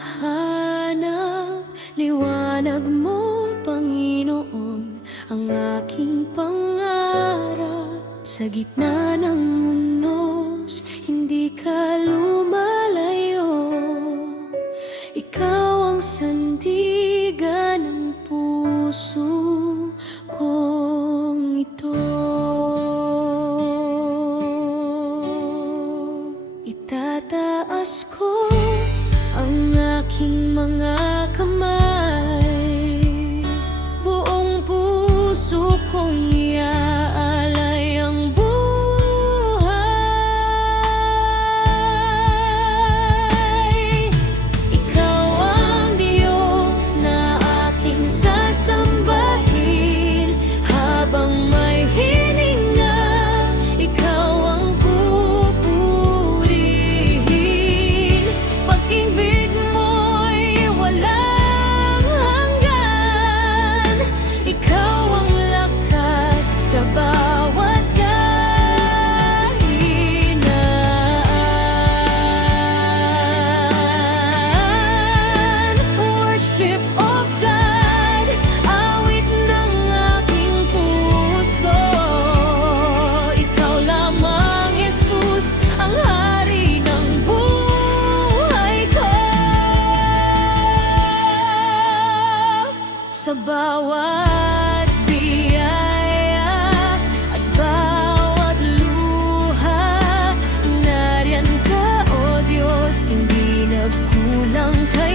hanap liwanag mo, Panginoon, ang aking pangarap. Sa gitna ng unos, hindi ka lumalayo. Ikaw ang sandigan ng puso kong ito. Itataas ko ang aking mga kamay, buong puso kong iaalay ang buhay. Ikaw ang Diyos na aking sasambahin habang may hininga. Ikaw ang pupurihin. Pag-ibig mo'y walang hanggan. Ikaw ang lakas sa bawat kahinaan. Worship of God, awit ng aking puso. Ikaw lamang, Jesus, ang hari ng buhay ko. Sa bawat biyaya at bawat luha, nariyan ka, O Diyos, hindi nagkulang kayo.